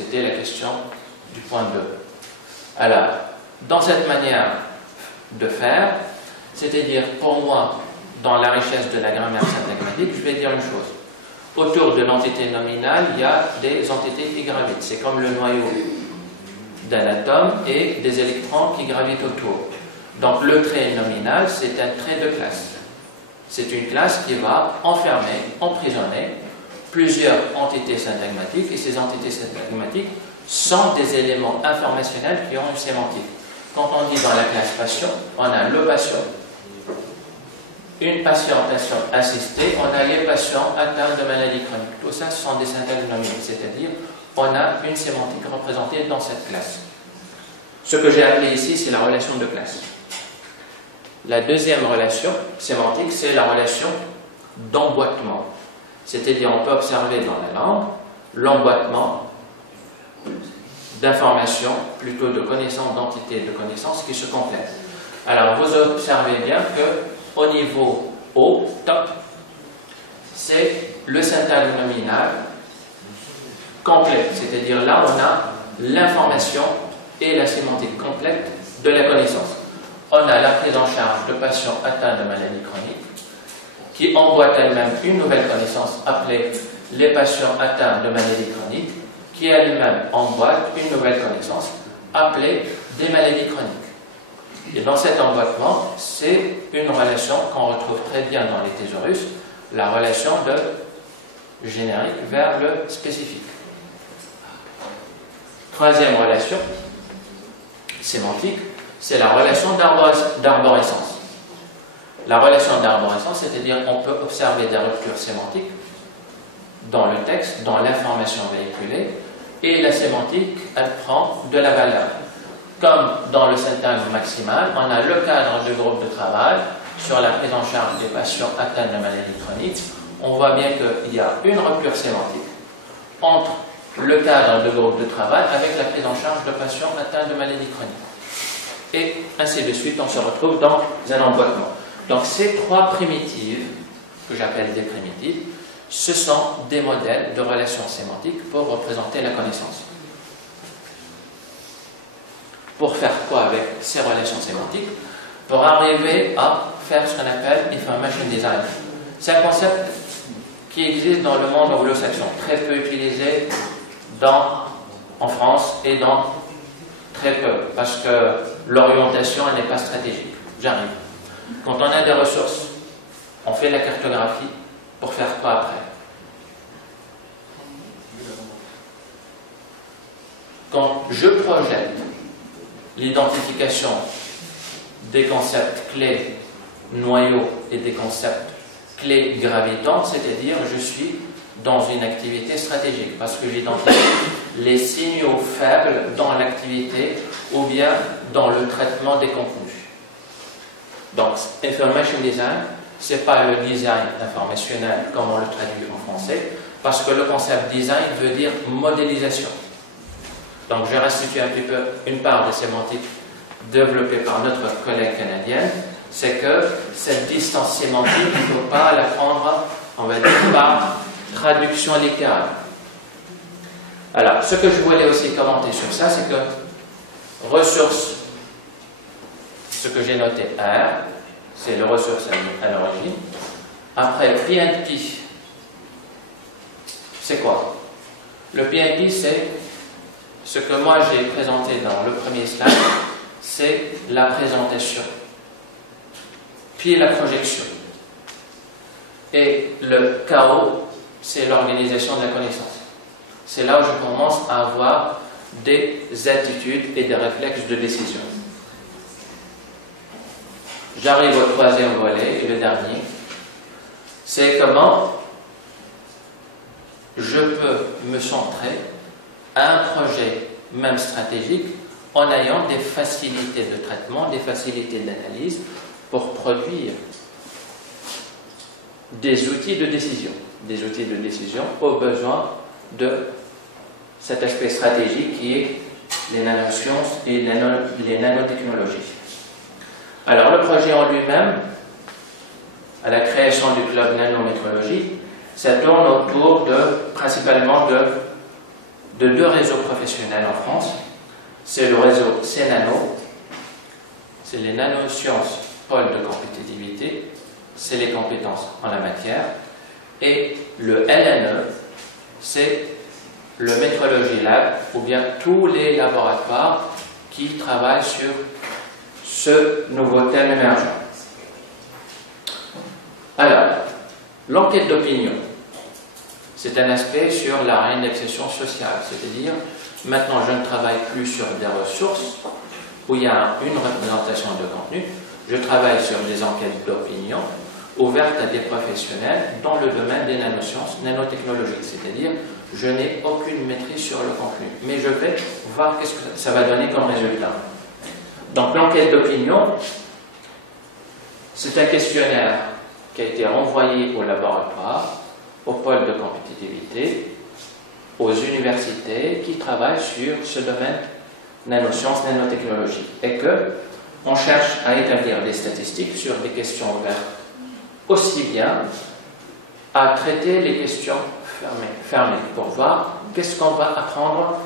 C'était la question du point 2. Alors, dans cette manière de faire, c'est-à-dire pour moi, dans la richesse de la grammaire syntagmatique, je vais dire une chose. Autour de l'entité nominale, il y a des entités qui gravitent. C'est comme le noyau d'un atome et des électrons qui gravitent autour. Donc le trait nominal, c'est un trait de classe. C'est une classe qui va enfermer, emprisonner plusieurs entités syntagmatiques, et ces entités syntagmatiques sont des éléments informationnels qui ont une sémantique. Quand on dit dans la classe patient, on a le patient, une patientation assistée, on a les patients atteints de maladies chroniques. Tout ça, ce sont des syntagmes nominaux, c'est-à-dire on a une sémantique représentée dans cette classe. Ce que j'ai appelé ici, c'est la relation de classe. La deuxième relation sémantique, c'est la relation d'emboîtement. C'est-à-dire, on peut observer dans la langue l'emboîtement d'informations, plutôt de connaissances, d'entités de connaissances qui se complètent. Alors, vous observez bien que au niveau haut, top, c'est le syntagme nominal complet. C'est-à-dire, là, on a l'information et la sémantique complète de la connaissance. On a la prise en charge de patients atteints de maladies chroniques qui emboîte elle-même une nouvelle connaissance appelée les patients atteints de maladies chroniques, qui elle-même emboîte une nouvelle connaissance appelée des maladies chroniques. Et dans cet emboîtement, c'est une relation qu'on retrouve très bien dans les thésaurus, la relation de générique vers le spécifique. Troisième relation sémantique, c'est la relation d'arborescence. La relation d'arborescence, c'est-à-dire qu'on peut observer des ruptures sémantiques dans le texte, dans l'information véhiculée, et la sémantique, elle prend de la valeur. Comme dans le syntagme maximal, on a le cadre du groupe de travail sur la prise en charge des patients atteints de maladies chroniques. On voit bien qu'il y a une rupture sémantique entre le cadre de groupe de travail avec la prise en charge de patients atteints de maladies chroniques. Et ainsi de suite, on se retrouve dans un emboîtement. Donc ces trois primitives, que j'appelle des primitives, ce sont des modèles de relations sémantiques pour représenter la connaissance. Pour faire quoi avec ces relations sémantiques? Pour arriver à faire ce qu'on appelle information design. C'est un concept qui existe dans le monde anglo-saxon, très peu utilisé en France et dans très peu, parce que l'orientation n'est pas stratégique. J'arrive. Quand on a des ressources, on fait la cartographie pour faire quoi après? Quand je projette l'identification des concepts clés noyaux et des concepts clés gravitants, c'est-à-dire je suis dans une activité stratégique parce que j'identifie les signaux faibles dans l'activité ou bien dans le traitement des contenus. Donc, information design, ce n'est pas le design informationnel comme on le traduit en français, parce que le concept design veut dire modélisation. Donc, j'ai restitué un petit peu une part de sémantique développée par notre collègue canadienne, c'est que cette distance sémantique, il ne faut pas la prendre, on va dire, par traduction littérale. Alors, ce que je voulais aussi commenter sur ça, c'est que ressources, ce que j'ai noté R, c'est le ressource à l'origine. Après, PNP, c'est quoi? Le PNP, c'est ce que moi j'ai présenté dans le premier slide, c'est la présentation, puis la projection. Et le chaos, c'est l'organisation de la connaissance. C'est là où je commence à avoir des attitudes et des réflexes de décision. J'arrive au troisième volet et le dernier. C'est comment je peux me centrer à un projet, même stratégique, en ayant des facilités de traitement, des facilités d'analyse pour produire des outils de décision. Des outils de décision au besoin de cet aspect stratégique qui est les nanosciences et les nanotechnologies. Alors le projet en lui-même, à la création du club nanométrologie, ça tourne autour principalement de de deux réseaux professionnels en France. C'est le réseau CNano, c'est les nanosciences pôle de compétitivité, c'est les compétences en la matière, et le LNE, c'est le Metrology Lab, ou bien tous les laboratoires qui travaillent sur ce nouveau thème émergent. Alors, l'enquête d'opinion, c'est un aspect sur la réindexation sociale, c'est-à-dire, maintenant je ne travaille plus sur des ressources où il y a une représentation de contenu, je travaille sur des enquêtes d'opinion ouvertes à des professionnels dans le domaine des nanosciences, nanotechnologiques, c'est-à-dire, je n'ai aucune maîtrise sur le contenu, mais je vais voir qu'est-ce que ça va donner comme résultat. Donc l'enquête d'opinion, c'est un questionnaire qui a été renvoyé au laboratoire, au pôle de compétitivité, aux universités qui travaillent sur ce domaine nanosciences, nanotechnologie, et qu'on cherche à établir des statistiques sur des questions ouvertes, aussi bien à traiter les questions fermées pour voir qu'est-ce qu'on va apprendre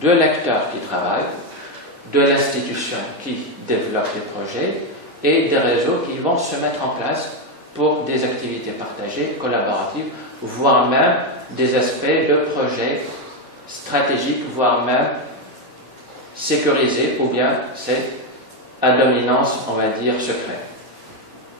de l'acteur qui travaille, de l'institution qui développe les projets et des réseaux qui vont se mettre en place pour des activités partagées, collaboratives, voire même des aspects de projets stratégiques, voire même sécurisés, ou bien c'est à dominance, on va dire, secrète.